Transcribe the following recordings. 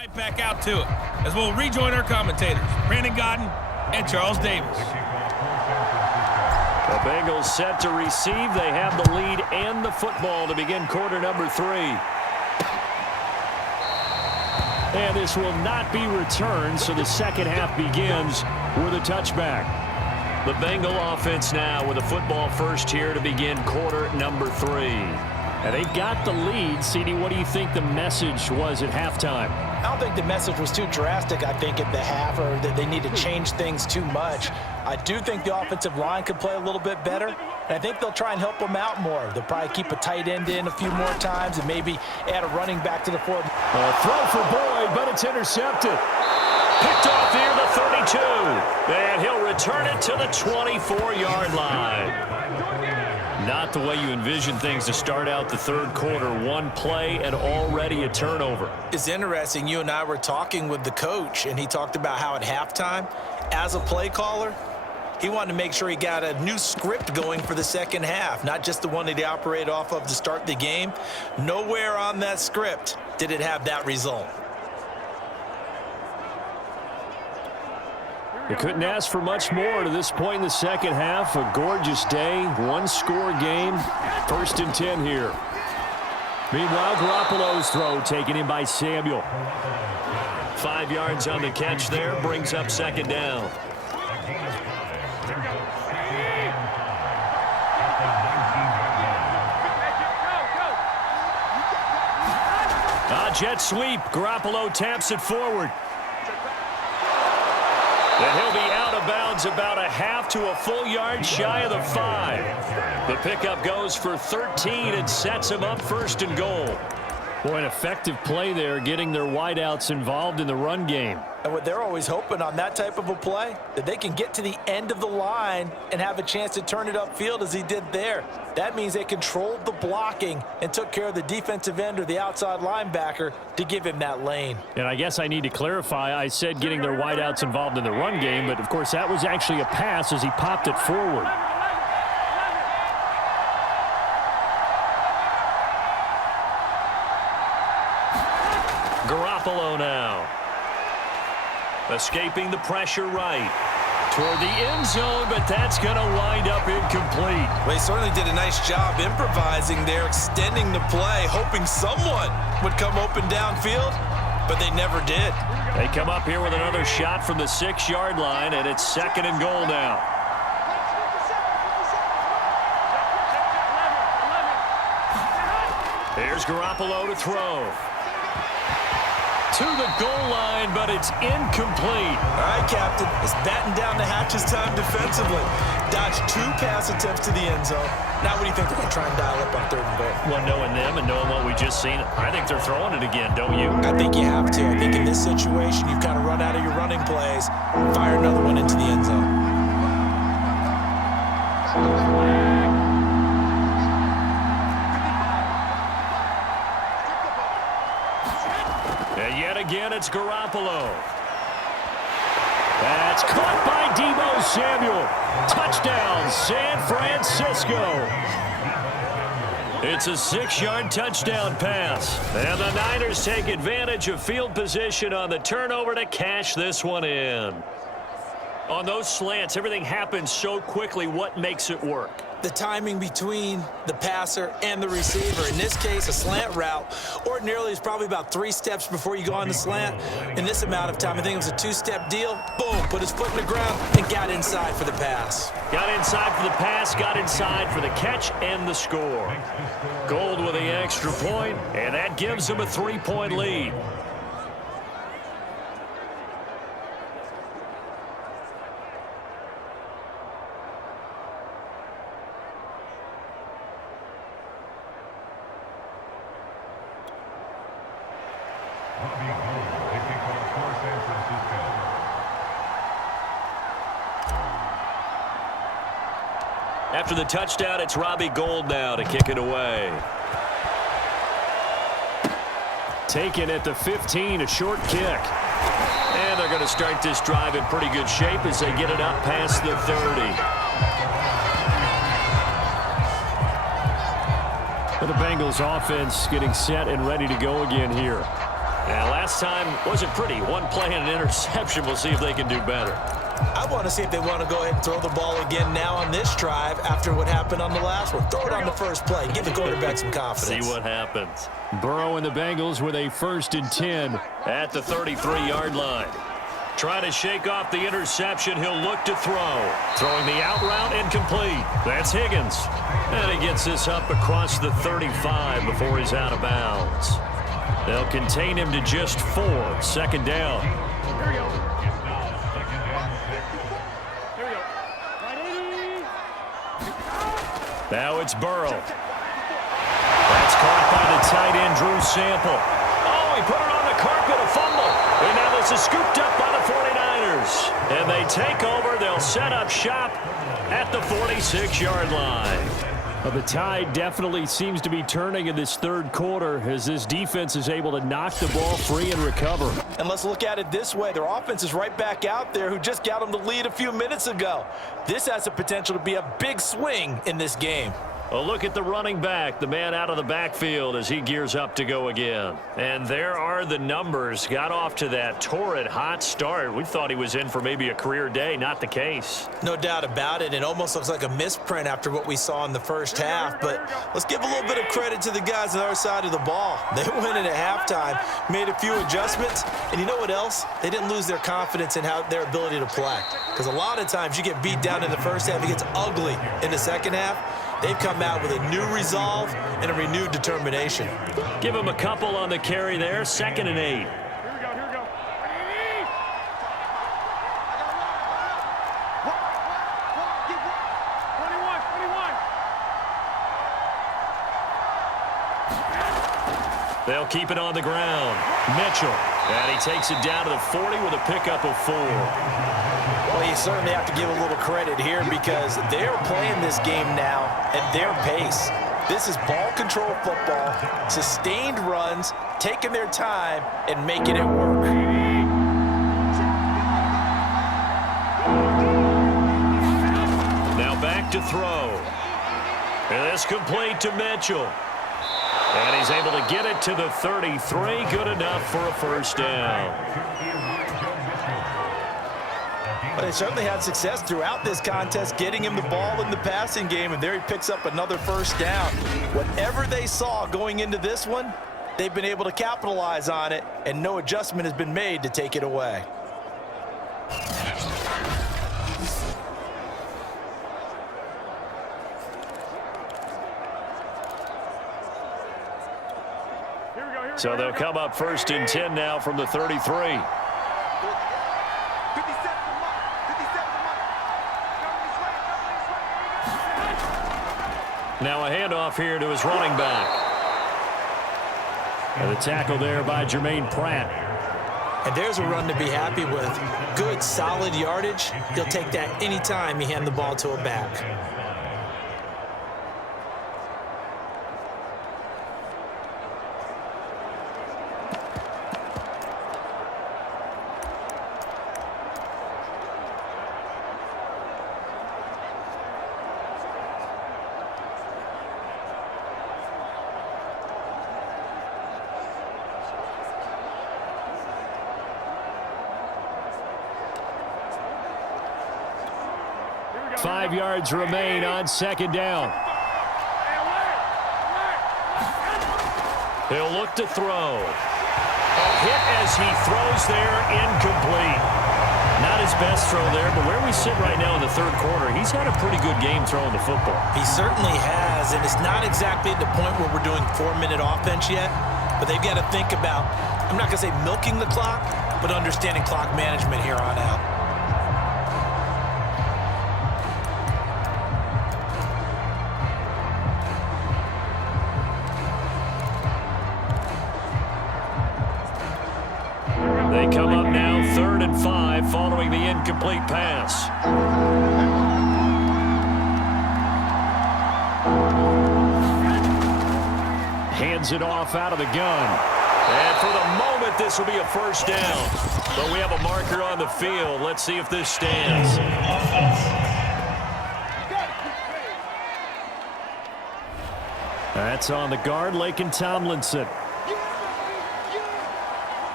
Right back out to it as we'll rejoin our commentators, Brandon Godden and Charles Davis. The Bengals set to receive. They have the lead and the football to begin quarter number 3. And this will not be returned, so the second half begins with a touchback. The Bengal offense now with a football first here to begin quarter number 3. And they've got the lead. CD, what do you think the message was at halftime? I don't think the message was too drastic, I think, at the half, or that they need to change things too much. I do think the offensive line could play a little bit better, and I think they'll try and help them out more. They'll probably keep a tight end in a few more times and maybe add a running back to the fourth. Throw for Boyd, but it's intercepted. Picked off near the 32, and he'll return it to the 24-yard line. Not the way you envision things to start out the third quarter. One play and already a turnover. It's interesting. You and I were talking with the coach, and he talked about how at halftime, as a play caller, he wanted to make sure he got a new script going for the second half, not just the one that he operated off of to start the game. Nowhere on that script did it have that result. They couldn't ask for much more to this point in the second half. A gorgeous day, one-score game, 1st and 10 here. Meanwhile, Garoppolo's throw taken in by Samuel. 5 yards on the catch there, brings up second down. Jet sweep. Garoppolo taps it forward. And he'll be out of bounds about a half to a full yard shy of the 5. The pickup goes for 13 and sets him up 1st and goal. Boy, an effective play there, getting their wideouts involved in the run game. And what they're always hoping on that type of a play, that they can get to the end of the line and have a chance to turn it upfield as he did there. That means they controlled the blocking and took care of the defensive end or the outside linebacker to give him that lane. And I guess I need to clarify, I said getting their wideouts involved in the run game, but of course that was actually a pass as he popped it forward. Garoppolo now. Escaping the pressure right. Toward the end zone, but that's going to wind up incomplete. Well, he certainly did a nice job improvising there, extending the play, hoping someone would come open downfield, but they never did. They come up here with another shot from the 6-yard line, and it's 2nd and goal now. Here's Garoppolo to throw. To the goal line, but it's incomplete. All right, Captain. It's batting down the hatches time defensively. Dodged 2 pass attempts to the end zone. Now what do you think they're going to try and dial up on 3rd and goal? Well, knowing them and knowing what we just seen, I think they're throwing it again, don't you? I think you have to. I think in this situation, you've kind of run out of your running plays. Fire another one into the end zone. And yet again, it's Garoppolo. That's caught by Deebo Samuel. Touchdown, San Francisco. It's a 6-yard touchdown pass. And the Niners take advantage of field position on the turnover to cash this one in. On those slants, everything happens so quickly. What makes it work? The timing between the passer and the receiver. In this case, a slant route ordinarily is probably about 3 steps before you go on the slant. In this amount of time, I think it was a 2-step deal. Boom, put his foot in the ground and got inside for the pass. Got inside for the pass, got inside for the catch and the score. Gold with the extra point, and that gives him a 3-point lead. After the touchdown, it's Robbie Gould now to kick it away. Taken at the 15, a short kick. And they're going to start this drive in pretty good shape as they get it up past the 30. But the Bengals offense getting set and ready to go again here. And last time wasn't pretty. One play and an interception. We'll see if they can do better. I want to see if they want to go ahead and throw the ball again now on this drive after what happened on the last one. Throw it on the first play. Give the quarterback some confidence. See what happens. Burrow and the Bengals with a 1st and 10 at the 33-yard line. Trying to shake off the interception. He'll look to throw. Throwing the out route incomplete. That's Higgins. And he gets this up across the 35 before he's out of bounds. They'll contain him to just 4. 2nd down. Here we go. Now it's Burrow. That's caught by the tight end, Drew Sample. Oh, he put it on the carpet, a fumble. And now this is scooped up by the 49ers. And they take over. They'll set up shop at the 46-yard line. Well, the tide definitely seems to be turning in this 3rd quarter as this defense is able to knock the ball free and recover. And let's look at it this way. Their offense is right back out there who just got them the lead a few minutes ago. This has the potential to be a big swing in this game. Well, look at the running back, the man out of the backfield as he gears up to go again. And there are the numbers. Got off to that torrid hot start. We thought he was in for maybe a career day. Not the case. No doubt about it. It almost looks like a misprint after what we saw in the first half. But let's give a little bit of credit to the guys on the other side of the ball. They went in at halftime, made a few adjustments. And you know what else? They didn't lose their confidence in their ability to play. Because a lot of times you get beat down in the first half. It gets ugly in the second half. They've come out with a new resolve and a renewed determination. Give him a couple on the carry there. 2nd and 8. Here we go, here we go. They'll keep it on the ground. Mitchell. And he takes it down to the 40 with a pickup of 4. Well, you certainly have to give a little credit here because they're playing this game now at their pace. This is ball control football, sustained runs, taking their time and making it work. Now back to throw. And this complete to Mitchell. And he's able to get it to the 33. Good enough for a 1st down. But they certainly had success throughout this contest, getting him the ball in the passing game, and there he picks up another 1st down. Whatever they saw going into this one, they've been able to capitalize on it, and no adjustment has been made to take it away. So they'll come up 1st and 10 now from the 33. Now a handoff here to his running back. And the tackle there by Jermaine Pratt. And there's a run to be happy with. Good, solid yardage. He'll take that anytime you hand the ball to a back. Five yards remain on 2nd down. He'll look to throw. A hit as he throws there, incomplete. Not his best throw there, but where we sit right now in the 3rd quarter, he's had a pretty good game throwing the football. He certainly has, and it's not exactly at the point where we're doing 4-minute offense yet, but they've got to think about, I'm not going to say milking the clock, but understanding clock management here on out. They come up now 3rd and 5 following the incomplete pass. Hands it off out of the gun. And for the moment, this will be a 1st down. But we have a marker on the field. Let's see if this stands. That's on the guard, Laken Tomlinson.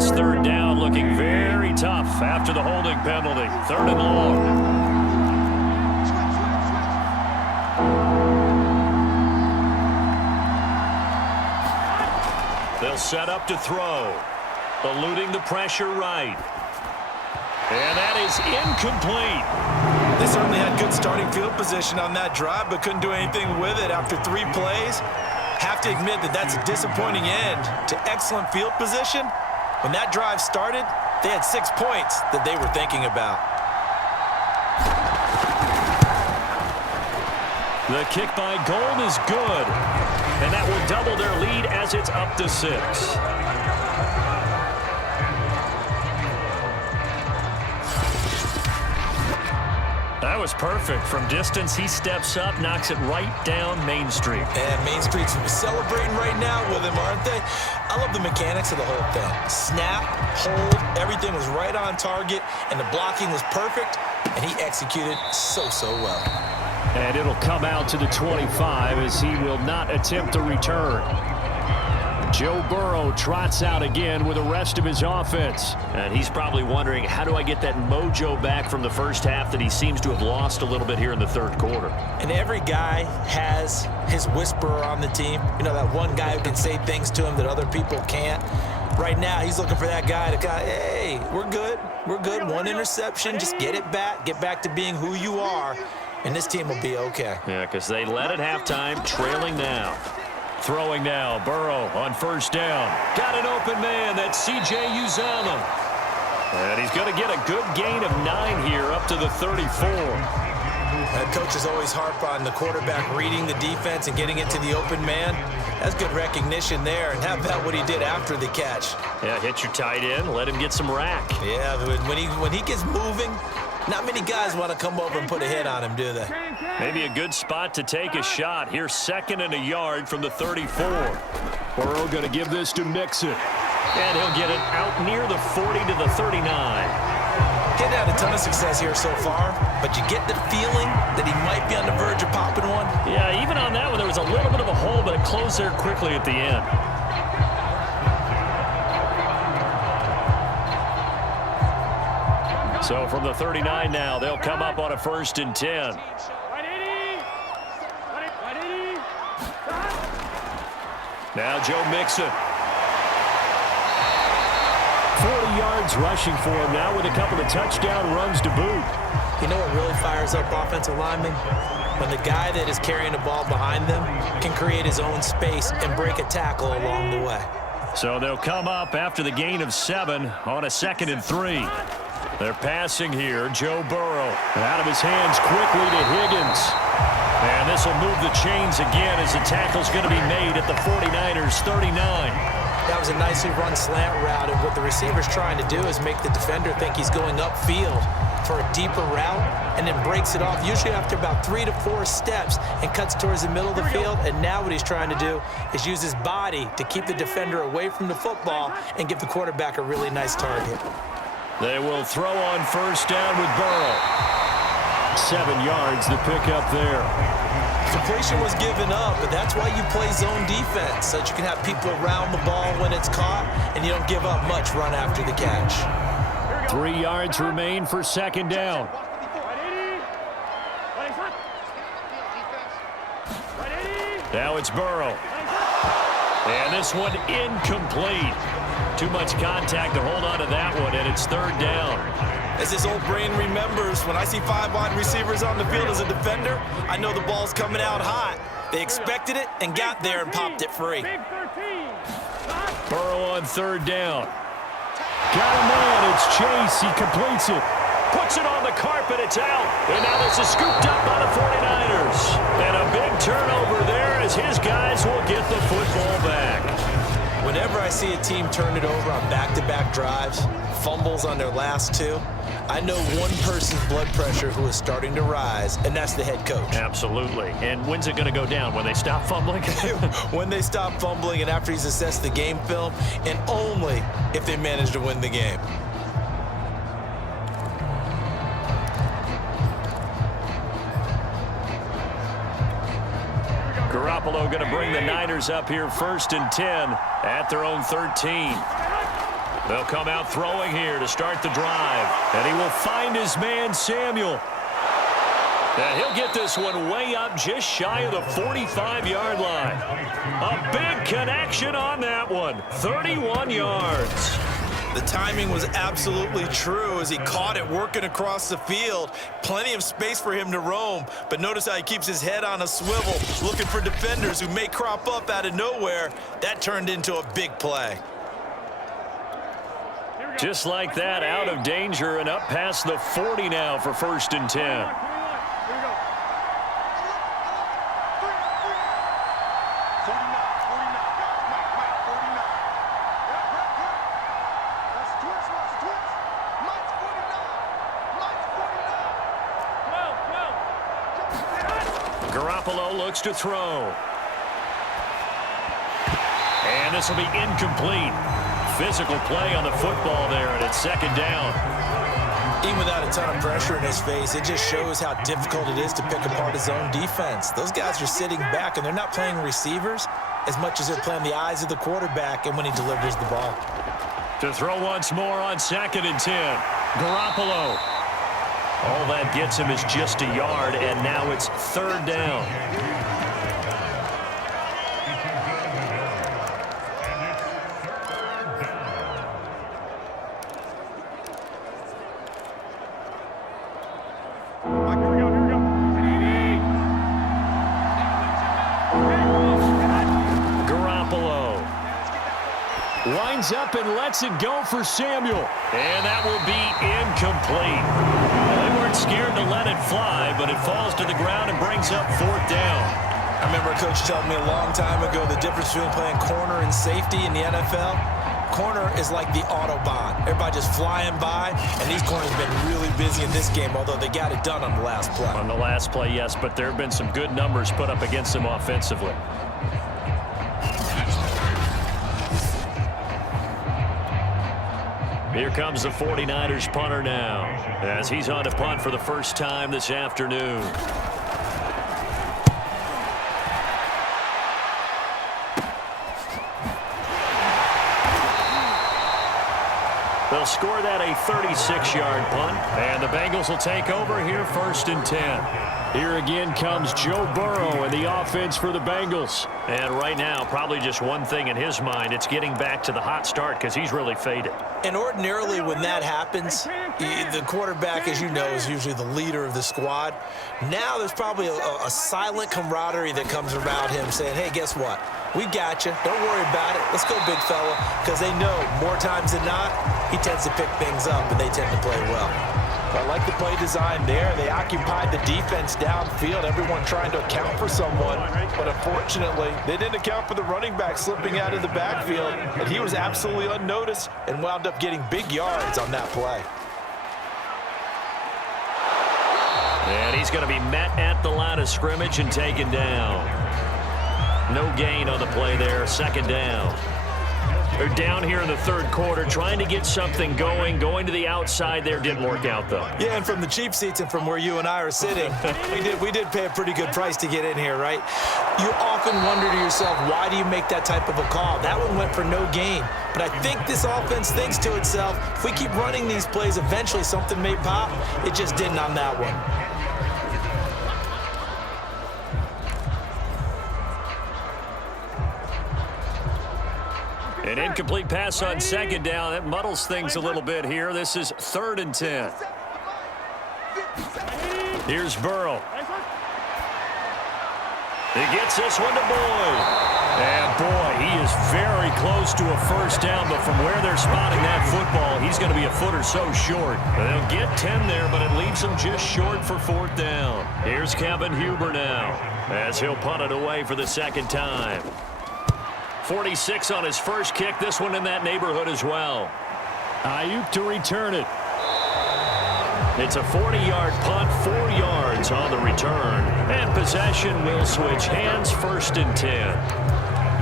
this third down looking very tough after the holding penalty. 3rd and long. They'll set up to throw. Eluding the pressure right. And that is incomplete. They certainly had good starting field position on that drive, but couldn't do anything with it after 3 plays. Have to admit that that's a disappointing end to excellent field position. When that drive started, they had 6 points that they were thinking about. The kick by Gold is good. And that will double their lead as it's up to 6. That was perfect. From distance, he steps up, knocks it right down Main Street. And Main Street's celebrating right now with him, aren't they? I love the mechanics of the whole thing. Snap, hold, everything was right on target, and the blocking was perfect, and he executed so well. And it'll come out to the 25 as he will not attempt to return. Joe Burrow trots out again with the rest of his offense. And he's probably wondering, how do I get that mojo back from the first half that he seems to have lost a little bit here in the 3rd quarter? And every guy has his whisperer on the team. You know, that one guy who can say things to him that other people can't. Right now, he's looking for that guy to go, hey, we're good. We're good. 1 interception. Just get it back. Get back to being who you are. And this team will be okay. Yeah, because they led at halftime, trailing now. Throwing now, Burrow on 1st down. Got an open man, that's C.J. Uzomah. And he's going to get a good gain of 9 here up to the 34. Coaches always harp on the quarterback reading the defense and getting it to the open man. That's good recognition there. And how about what he did after the catch? Yeah, hit your tight end, let him get some rack. Yeah, when he gets moving, not many guys want to come over and put a hit on him, do they? Maybe a good spot to take a shot. Here's 2nd and a yard from the 34. Burrow going to give this to Mixon. And he'll get it out near the 40 to the 39. He's had a ton of success here so far, but you get the feeling that he might be on the verge of popping one. Yeah, even on that one, there was a little bit of a hole, but it closed there quickly at the end. So from the 39 now, they'll come up on a 1st and 10. Now Joe Mixon. 40 yards rushing for him now with a couple of touchdown runs to boot. You know what really fires up offensive linemen? When the guy that is carrying the ball behind them can create his own space and break a tackle along the way. So they'll come up after the gain of 7 on a 2nd and 3. They're passing here. Joe Burrow out of his hands quickly to Higgins. And this will move the chains again as the tackle's going to be made at the 49ers 39. That was a nicely run slant route, and what the receiver's trying to do is make the defender think he's going upfield for a deeper route and then breaks it off, usually after about 3 to 4 steps, and cuts towards the middle of the field. And now what he's trying to do is use his body to keep the defender away from the football and give the quarterback a really nice target. They will throw on 1st down with Burrow. 7 yards, the pickup there. Completion was given up, but that's why you play zone defense, so that you can have people around the ball when it's caught, and you don't give up much run after the catch. 3 yards remain for 2nd down. Now it's Burrow. And this one incomplete. Too much contact to hold on to that one, and it's 3rd down. As his old brain remembers, when I see 5 wide receivers on the field as a defender, I know the ball's coming out hot. They expected it and got there and popped it free. Burrow on 3rd down. Got a man, it's Chase, he completes it. Puts it on the carpet, it's out. And now this is scooped up by the 49ers. And a big turnover there as his guys will get the football back. Whenever I see a team turn it over on back-to-back drives, fumbles on their last 2, I know one person's blood pressure who is starting to rise, and that's the head coach. Absolutely. And when's it going to go down? When they stop fumbling? When they stop fumbling and after he's assessed the game film, and only if they manage to win the game. Garoppolo going to bring the Niners up here 1st and 10 at their own 13. They'll come out throwing here to start the drive. And he will find his man, Samuel. And he'll get this one way up just shy of the 45-yard line. A big connection on that one. 31 yards. The timing was absolutely true as he caught it working across the field. Plenty of space for him to roam, but notice how he keeps his head on a swivel, looking for defenders who may crop up out of nowhere. That turned into a big play. Just like that, out of danger and up past the 40 now for 1st and 10. Looks to throw. And this will be incomplete. Physical play on the football there, and it's 2nd down. Even without a ton of pressure in his face, it just shows how difficult it is to pick apart his own defense. Those guys are sitting back, and they're not playing receivers as much as they're playing the eyes of the quarterback and when he delivers the ball. To throw once more on 2nd and 10. Garoppolo. All that gets him is just a yard, and now it's 3rd down. Garoppolo lines up and lets it go for Samuel, and that will be incomplete. They weren't scared to let it fly, but it falls to the ground and brings up 4th down. I remember a coach telling me a long time ago the difference between playing corner and safety in the NFL. Corner is like the Autobahn. Everybody just flying by, and these corners have been really busy in this game, although they got it done on the last play. On the last play, yes, but there have been some good numbers put up against them offensively. Here comes the 49ers punter now, as he's on to punt for the first time this afternoon. They'll score that a 36-yard punt, and the Bengals will take over here 1st and 10. Here again comes Joe Burrow and the offense for the Bengals. And right now, probably just one thing in his mind, it's getting back to the hot start because he's really faded. And ordinarily when that happens, the quarterback, as you know, is usually the leader of the squad. Now there's probably a silent camaraderie that comes around him saying, hey, guess what? We got you. Don't worry about it. Let's go, big fella. Because they know more times than not, he tends to pick things up, and they tend to play well. I like the play design there. They occupied the defense downfield, everyone trying to account for someone. But unfortunately, they didn't account for the running back slipping out of the backfield. And he was absolutely unnoticed and wound up getting big yards on that play. And he's going to be met at the line of scrimmage and taken down. No gain on the play there, 2nd down. They're down here in the 3rd quarter, trying to get something going to the outside there. Didn't work out, though. Yeah, and from the cheap seats and from where you and I are sitting, we did pay a pretty good price to get in here, right? You often wonder to yourself, why do you make that type of a call? That one went for no gain. But I think this offense thinks to itself, if we keep running these plays, eventually something may pop. It just didn't on that one. An incomplete pass on 2nd down. That muddles things a little bit here. This is 3rd and 10. Here's Burrow. He gets this one to Boyd. And, boy, he is very close to a 1st down, but from where they're spotting that football, he's going to be a foot or so short. They'll get 10 there, but it leaves him just short for 4th down. Here's Kevin Huber now, as he'll punt it away for the 2nd time. 46 on his first kick. This one in that neighborhood as well. Ayuk to return it. It's a 40-yard punt, 4 yards on the return. And possession will switch hands, 1st and 10.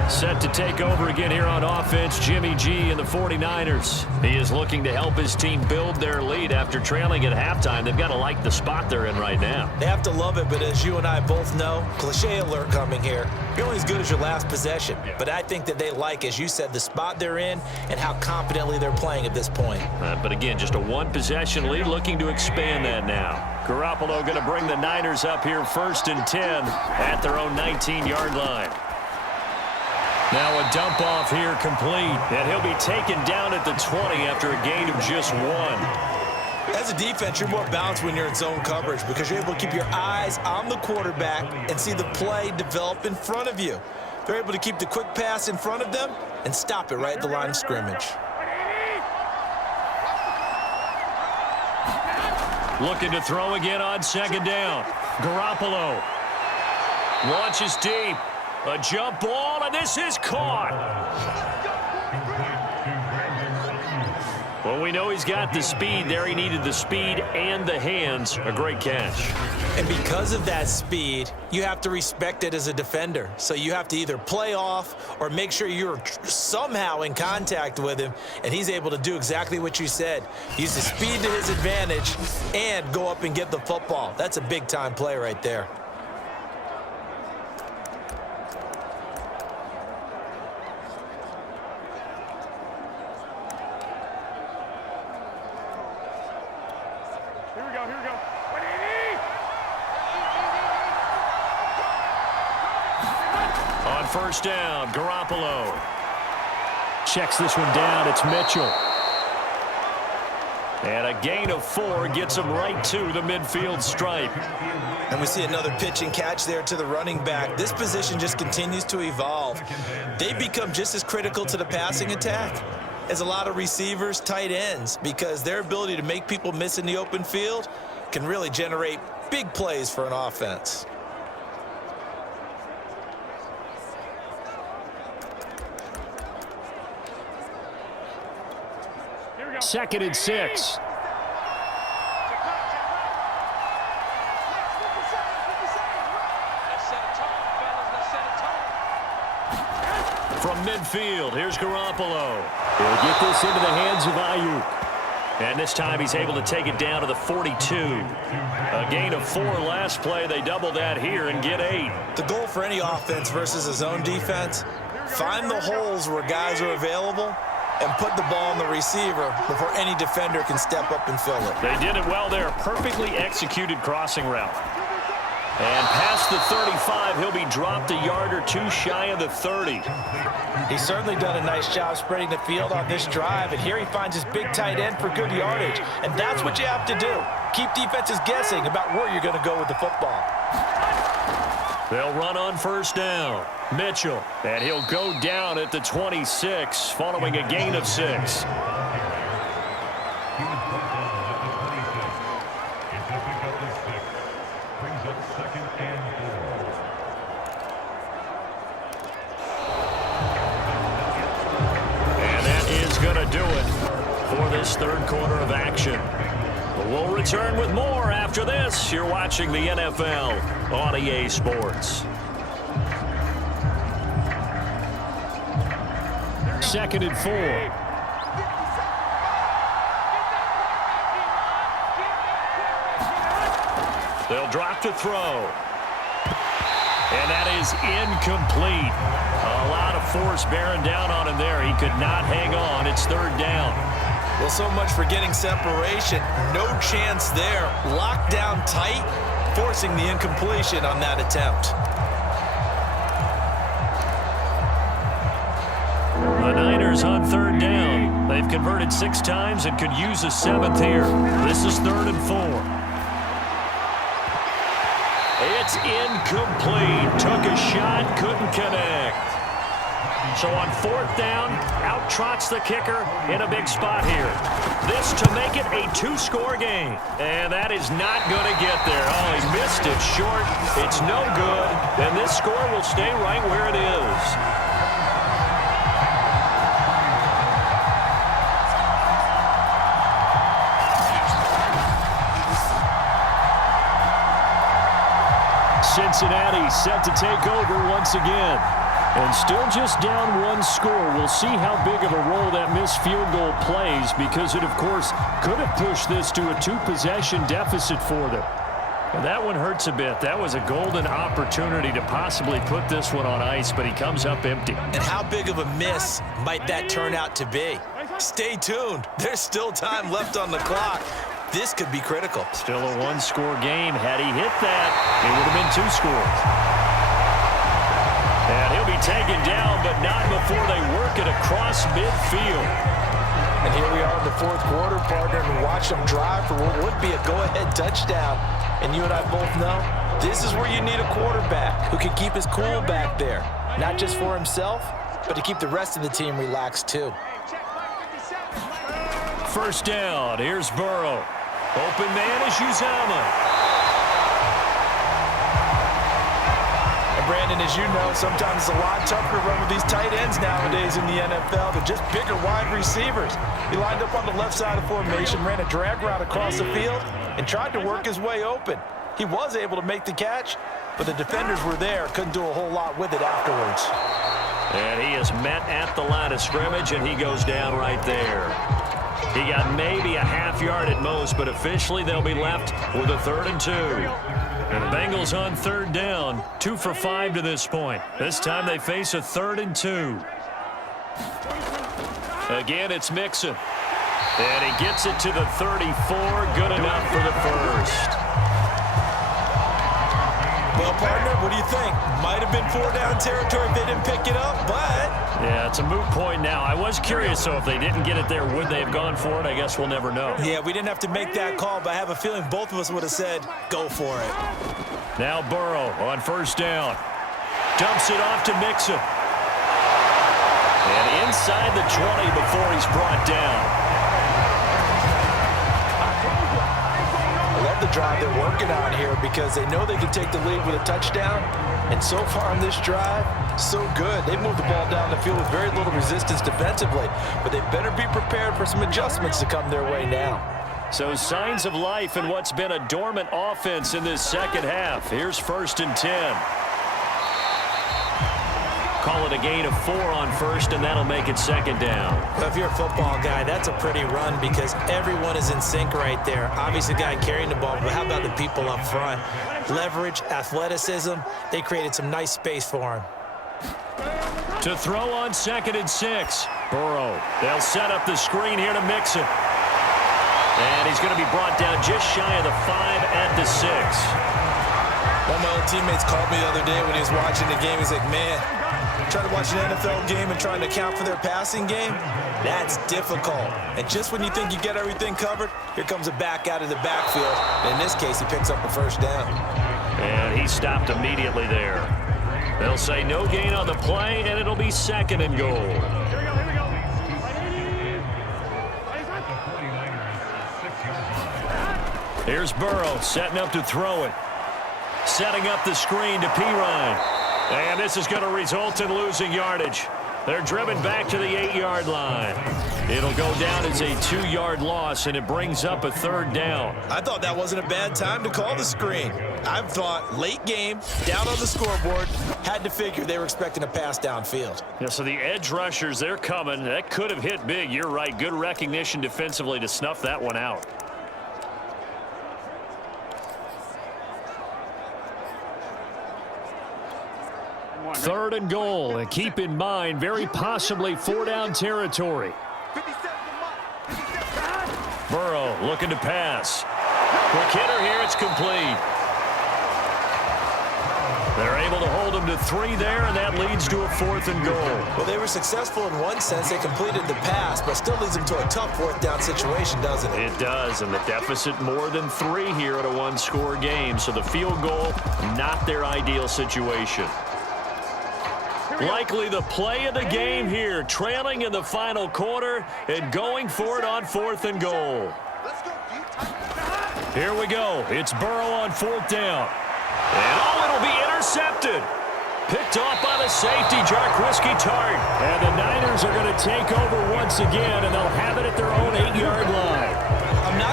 Set to take over again here on offense, Jimmy G and the 49ers. He is looking to help his team build their lead after trailing at halftime. They've got to like the spot they're in right now. They have to love it, but as you and I both know, cliche alert coming here. You're only as good as your last possession. But I think that they like, as you said, the spot they're in and how confidently they're playing at this point. But again, just a one-possession lead, looking to expand that now. Garoppolo going to bring the Niners up here 1st and 10 at their own 19-yard line. Now a dump off here complete, and he'll be taken down at the 20 after a gain of just 1. As a defense, you're more balanced when you're in zone coverage because you're able to keep your eyes on the quarterback and see the play develop in front of you. They're able to keep the quick pass in front of them and stop it right at the line of scrimmage. Looking to throw again on 2nd down. Garoppolo launches deep. A jump ball, and this is caught. Well, we know he's got the speed there. He needed the speed and the hands. A great catch. And because of that speed, you have to respect it as a defender. So you have to either play off or make sure you're somehow in contact with him, and he's able to do exactly what you said. Use the speed to his advantage and go up and get the football. That's a big-time play right there. Here we go. On 1st down, Garoppolo checks this one down. It's Mitchell. And a gain of 4 gets him right to the midfield stripe. And we see another pitch and catch there to the running back. This position just continues to evolve. They become just as critical to the passing attack as a lot of receivers, tight ends, because their ability to make people miss in the open field can really generate big plays for an offense. Here we go. 2nd and 6. From midfield, here's Garoppolo. He'll get this into the hands of Ayuk. And this time he's able to take it down to the 42. A gain of 4 last play. They double that here and get 8. The goal for any offense versus a zone defense, find the holes where guys are available and put the ball on the receiver before any defender can step up and fill it. They did it well there. Perfectly executed crossing route. And past the 35, he'll be dropped a yard or 2 shy of the 30. He's certainly done a nice job spreading the field on this drive, and here he finds his big tight end for good yardage. And that's what you have to do. Keep defenses guessing about where you're going to go with the football. They'll run on 1st down. Mitchell, and he'll go down at the 26 following a gain of 6. Do it for this 3rd quarter of action. But we'll return with more after this. You're watching the NFL on EA Sports. 2nd and 4. They'll drop to throw. And that is incomplete. A lot of force bearing down on him there. He could not hang on. It's 3rd down. Well, so much for getting separation. No chance there. Locked down tight, forcing the incompletion on that attempt. The Niners on 3rd down. They've converted 6 times and could use a 7th here. This is 3rd and 4. It's incomplete. Took a shot, couldn't connect. So on 4th down, out trots the kicker in a big spot here. This to make it a 2-score game. And that is not going to get there. Oh, he missed it short. It's no good. And this score will stay right where it is. Cincinnati set to take over once again. And still just down one score. We'll see how big of a role that missed field goal plays because it, of course, could have pushed this to a two-possession deficit for them. And that one hurts a bit. That was a golden opportunity to possibly put this one on ice, but he comes up empty. And how big of a miss might that turn out to be? Stay tuned. There's still time left on the clock. This could be critical. Still a one-score game. Had he hit that, it would have been 2 scores. And he'll be taken down, but not before they work it across midfield. And here we are in the fourth quarter, partner, and watch them drive for what would be a go-ahead touchdown. And you and I both know this is where you need a quarterback who can keep his cool back there. Not just for himself, but to keep the rest of the team relaxed too. First down, here's Burrow. Open man is Uzama. Brandon, as you know, sometimes it's a lot tougher to run with these tight ends nowadays in the NFL. They're just bigger wide receivers. He lined up on the left side of formation, ran a drag route across the field, and tried to work his way open. He was able to make the catch, but the defenders were there, couldn't do a whole lot with it afterwards. And he is met at the line of scrimmage, and he goes down right there. He got maybe a half yard at most, but officially they'll be left with a 3rd and 2. And the Bengals on 3rd down, 2 for 5 to this point. This time they face a 3rd and 2. Again, it's Mixon. And he gets it to the 34. Good enough for the first. Well, partner, what do you think? Might have been 4-down territory if they didn't pick it up, but... Yeah, it's a moot point now. I was curious, so if they didn't get it there, would they have gone for it? I guess we'll never know. Yeah, we didn't have to make that call, but I have a feeling both of us would have said, go for it. Now Burrow on 1st down. Dumps it off to Mixon. And inside the 20 before he's brought down. I love the drive they're working on here because they know they can take the lead with a touchdown. And so far on this drive, so good. They moved the ball down the field with very little resistance defensively, but they better be prepared for some adjustments to come their way now. So signs of life in what's been a dormant offense in this second half. Here's 1st and 10. Call it a gain of 4 on 1st, and that'll make it 2nd down. Well, if you're a football guy, that's a pretty run because everyone is in sync right there. Obviously, the guy carrying the ball, but how about the people up front? Leverage, athleticism, they created some nice space for him. To throw on 2nd and 6. Burrow. They'll set up the screen here to Mixon. And he's going to be brought down just shy of the 5 at the 6. One of my old teammates called me the other day when he was watching the game. He's like, man, trying to watch an NFL game and trying to account for their passing game, that's difficult. And just when you think you get everything covered, here comes a back out of the backfield. And in this case, he picks up a 1st down. And he stopped immediately there. They'll say no gain on the play, and it'll be 2nd and goal. Here's Burrow setting up to throw it. Setting up the screen to Pirine. And this is going to result in losing yardage. They're driven back to the 8-yard line. It'll go down as a 2-yard loss, and it brings up a 3rd down. I thought that wasn't a bad time to call the screen. I thought late game, down on the scoreboard, had to figure they were expecting a pass downfield. Yeah, so the edge rushers, they're coming. That could have hit big. You're right. Good recognition defensively to snuff that one out. Third and goal, and keep in mind, very possibly 4-down territory. Burrow looking to pass. Quick hitter here, it's complete. They're able to hold him to 3 there, and that leads to a 4th and goal. Well, they were successful in one sense. They completed the pass, but still leads them to a tough 4th down situation, doesn't it? It does, and the deficit more than 3 here at a 1-score game, so the field goal, not their ideal situation. Likely the play of the game here, trailing in the final quarter and going for it on 4th and goal. Here we go. It's Burrow on 4th down. And it'll be intercepted. Picked off by the safety, Jarquiski Tart. And the Niners are going to take over once again, and they'll have it at their own 8-yard line. I'm not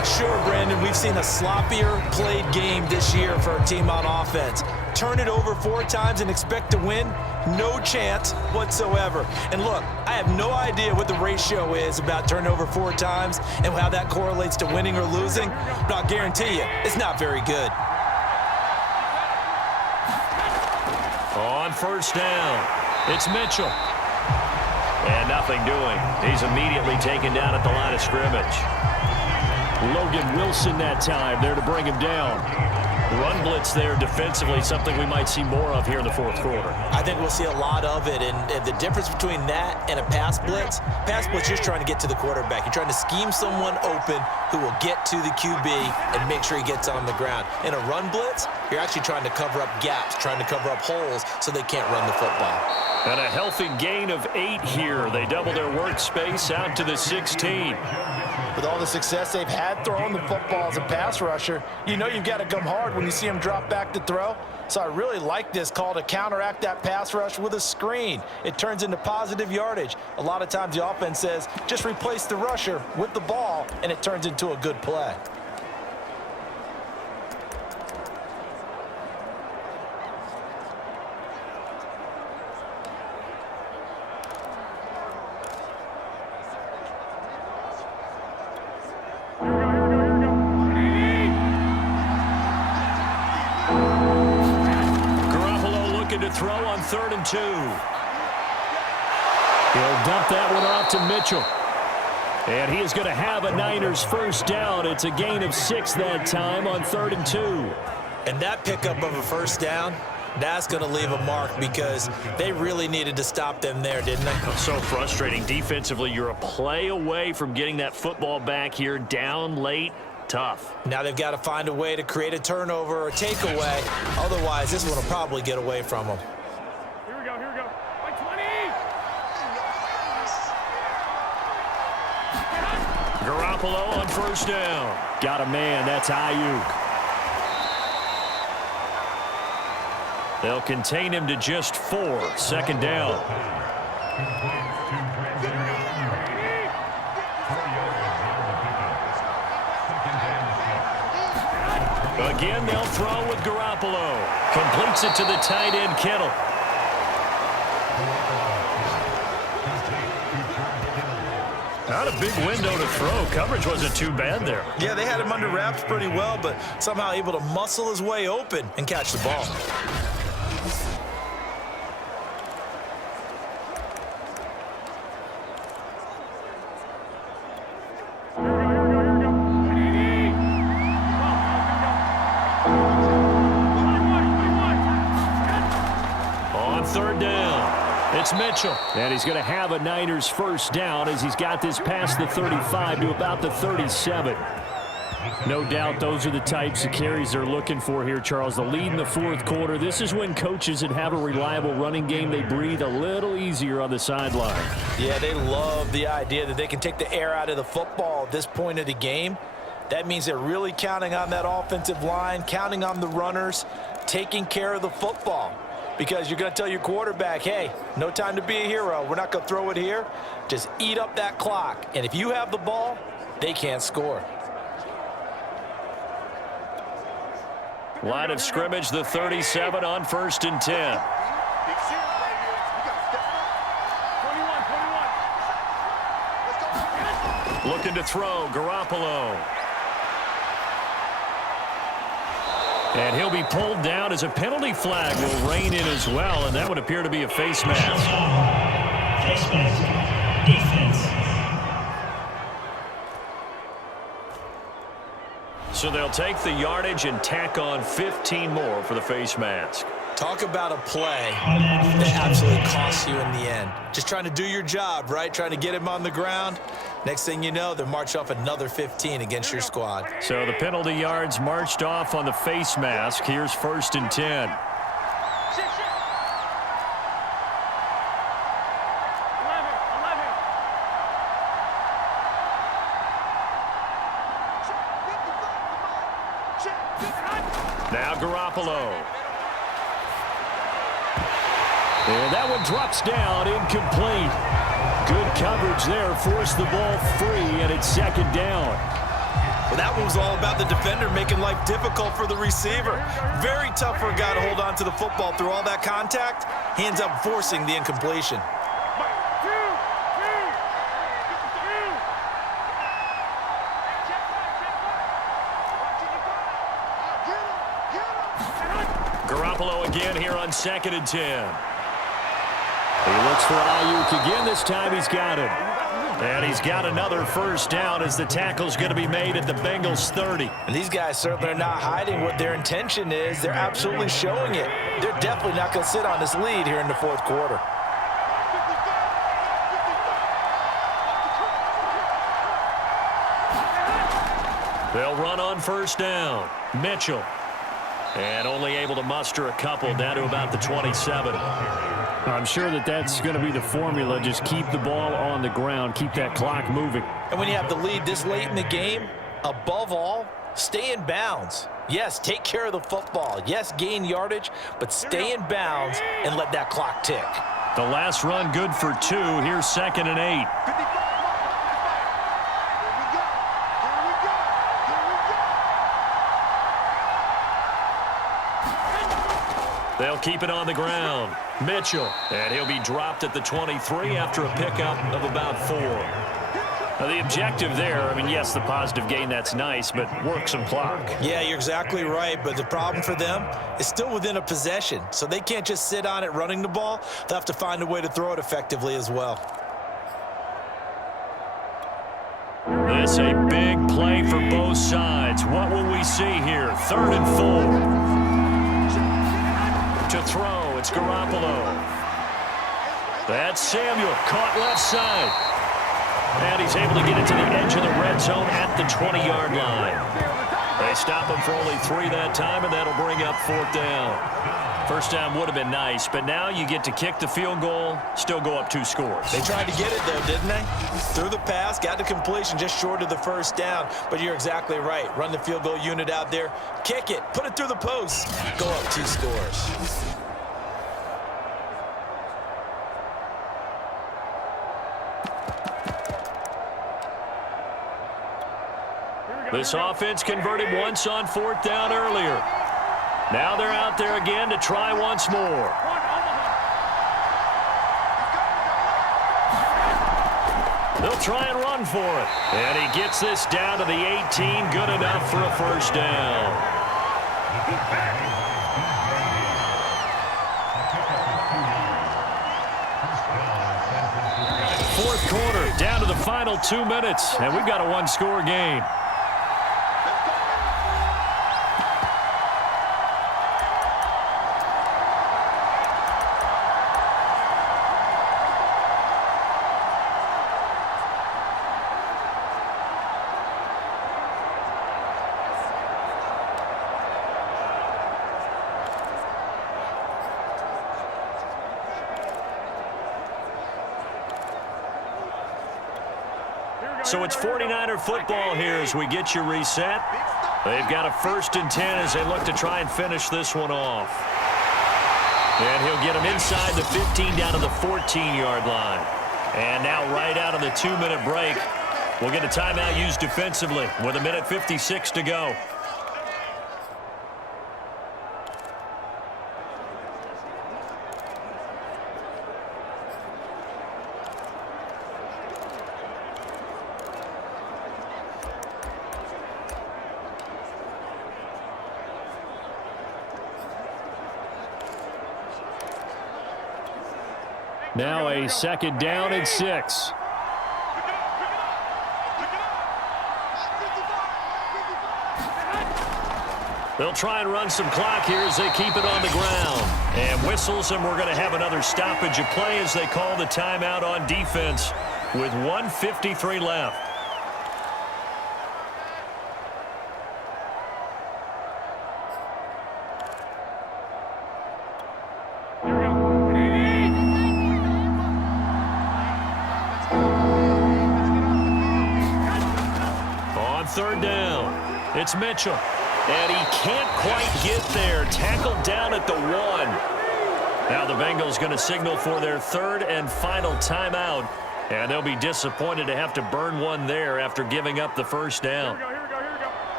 sure, Brandon, we've seen a sloppier played game this year for our team on offense. Turn it over 4 times and expect to win? No chance whatsoever. And look, I have no idea what the ratio is about turnover 4 times and how that correlates to winning or losing, but I'll guarantee you, it's not very good. On first down, it's Mitchell. And nothing doing. He's immediately taken down at the line of scrimmage. Logan Wilson that time there to bring him down. Run blitz there defensively, something we might see more of here in the fourth quarter. I think we'll see a lot of it, and the difference between that and a pass blitz, you're trying to get to the quarterback. You're trying to scheme someone open who will get to the QB and make sure he gets on the ground. In a run blitz, you're actually trying to cover up gaps, trying to cover up holes so they can't run the football. And a healthy gain of 8 here. They double their workspace out to the 16. With all the success they've had throwing the football as a pass rusher, you know you've got to come hard when you see them drop back to throw. So I really like this call to counteract that pass rush with a screen. It turns into positive yardage. A lot of times the offense says, just replace the rusher with the ball, and it turns into a good play. To throw on 3rd and 2. He'll dump that one off to Mitchell. And he is going to have a Niners first down. It's a gain of 6 that time on 3rd and 2. And that pickup of a first down, that's going to leave a mark because they really needed to stop them there, didn't they? So frustrating. Defensively, you're a play away from getting that football back here down late. Tough. Now they've got to find a way to create a turnover or takeaway. Otherwise, this one will probably get away from them. Here we go, here we go. Like 20! Garoppolo on first down. Got a man. That's Ayuk. They'll contain him to just 4. 2nd down. Again, they'll throw with Garoppolo. Completes it to the tight end, Kittle. Not a big window to throw. Coverage wasn't too bad there. Yeah, they had him under wraps pretty well, but somehow able to muscle his way open and catch the ball. It's Mitchell. And he's going to have a Niners first down as he's got this past the 35 to about the 37. No doubt those are the types of carries they're looking for here, Charles. The lead in the fourth quarter. This is when coaches that have a reliable running game, they breathe a little easier on the sideline. Yeah, they love the idea that they can take the air out of the football at this point of the game. That means they're really counting on that offensive line, counting on the runners, taking care of the football. Because you're going to tell your quarterback, hey, no time to be a hero. We're not going to throw it here. Just eat up that clock. And if you have the ball, they can't score. Line of scrimmage, the 37 on 1st and 10. 21. Looking to throw, Garoppolo. And he'll be pulled down as a penalty flag will rein in as well, and that would appear to be a face mask. Face mask. Defense. So they'll take the yardage and tack on 15 more for the face mask. Talk about a play that absolutely costs you in the end. Just trying to do your job, right? Trying to get him on the ground. Next thing you know, they'll march off another 15 against your squad. So the penalty yards marched off on the face mask. Here's 1st and 10. Now Garoppolo. And that one drops down, incomplete. Good coverage there, forced the ball free, and it's 2nd down. Well, that one was all about the defender making life difficult for the receiver. Very tough for a guy to hold on to the football through all that contact. He ends up forcing the incompletion. Garoppolo again here on 2nd and 10. He looks for Ayuk again. This time he's got him. And he's got another first down as the tackle's going to be made at the Bengals 30. And these guys certainly are not hiding what their intention is. They're absolutely showing it. They're definitely not going to sit on this lead here in the fourth quarter. They'll run on first down. Mitchell. And only able to muster a couple down to about the 27. I'm sure that's going to be the formula. Just keep the ball on the ground. Keep that clock moving. And when you have the lead this late in the game, above all, stay in bounds. Yes, take care of the football. Yes, gain yardage, but stay in bounds and let that clock tick. The last run good for 2. Here's 2nd and 8. They'll keep it on the ground. Mitchell. And he'll be dropped at the 23 after a pickup of about 4. Now, the objective there, I mean, yes, the positive gain, that's nice, but work some clock. Yeah, you're exactly right, but the problem for them is still within a possession, so they can't just sit on it running the ball. They'll have to find a way to throw it effectively as well. This a big play for both sides. What will we see here? 3rd and 4. To throw, it's Garoppolo. That's Samuel, caught left side. And he's able to get it to the edge of the red zone at the 20-yard line. They stop him for only 3 that time, and that'll bring up 4th down. First down would have been nice, but now you get to kick the field goal, still go up 2 scores. They tried to get it, though, didn't they? Threw the pass, got the completion just short of the first down. But you're exactly right. Run the field goal unit out there, kick it, put it through the post, go up 2 scores. This offense converted once on 4th down earlier. Now they're out there again to try once more. They'll try and run for it. And he gets this down to the 18. Good enough for a first down. Fourth quarter, down to the final 2 minutes. And we've got a 1-score game. So it's 49er football here as we get you reset. They've got a 1st and 10 as they look to try and finish this one off. And he'll get them inside the 15 down to the 14-yard line. And now right out of the 2-minute break, we'll get a timeout used defensively with 1:56 to go. Now a 2nd down and 6. They'll try and run some clock here as they keep it on the ground. And whistles, and we're going to have another stoppage of play as they call the timeout on defense with 1:53 left. On 3rd down, it's Mitchell. And he can't quite get there. Tackled down at the 1. Now the Bengals going to signal for their 3rd and final timeout. And they'll be disappointed to have to burn one there after giving up the first down. Here we go.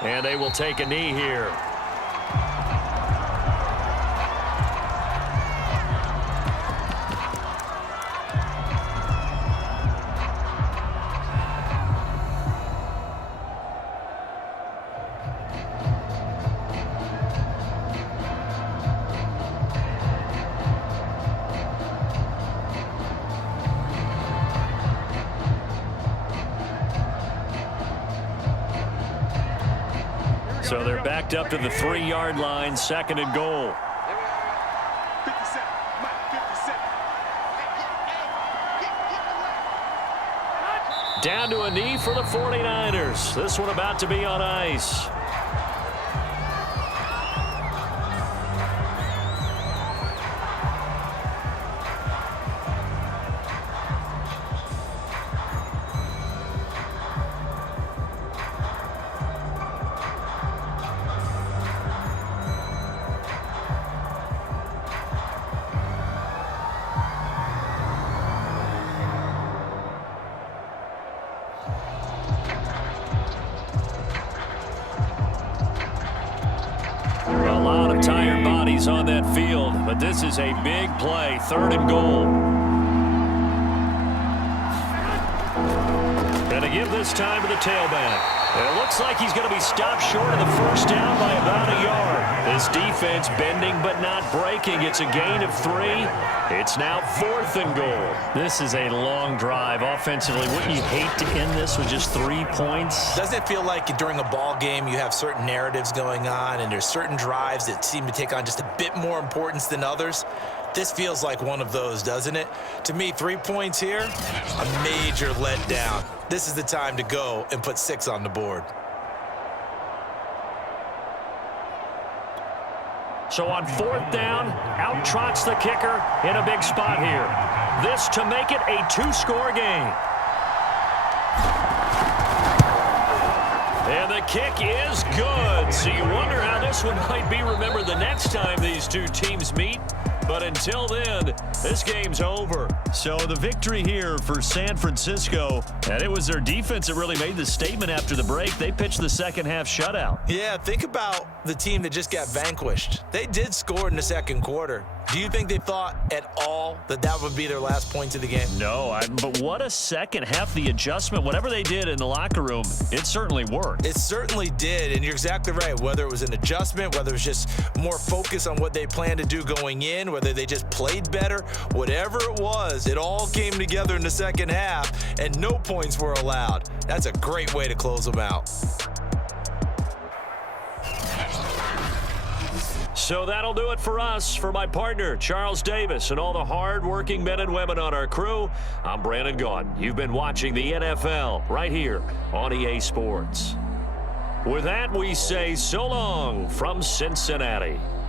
And they will take a knee here. So they're backed up to the 3-yard line, 2nd and goal. Down to a knee for the 49ers. This one about to be on ice. A lot of tired bodies on that field, but this is a big play, 3rd and goal. And to give this time to the tailback. And it looks like he's going to be stopped short of the 1st down by about a yard. This defense bending but not breaking. It's a gain of 3. It's now 4th and goal. This is a long drive offensively. Wouldn't you hate to end this with just 3 points? Doesn't it feel like during a ball game you have certain narratives going on and there's certain drives that seem to take on just a bit more importance than others? This feels like one of those, doesn't it? To me, 3 points here, a major letdown. This is the time to go and put 6 on the board. So on 4th down, out trots the kicker in a big spot here. This to make it a 2-score game. And the kick is good. So you wonder how this one might be remembered the next time these two teams meet. But until then, this game's over. So the victory here for San Francisco, and it was their defense that really made the statement after the break. They pitched the second-half shutout. Yeah, think about the team that just got vanquished. They did score in the 2nd quarter. Do you think they thought at all that that would be their last points of the game? No, but what a second half. The adjustment, whatever they did in the locker room, it certainly worked. It certainly did, and you're exactly right. Whether it was an adjustment, whether it was just more focus on what they planned to do going in, whether they just played better, whatever it was, it all came together in the 2nd half, and no points were allowed. That's a great way to close them out. So that'll do it for us. For my partner, Charles Davis, and all the hard-working men and women on our crew, I'm Brandon Gaudin. You've been watching the NFL right here on EA Sports. With that, we say so long from Cincinnati.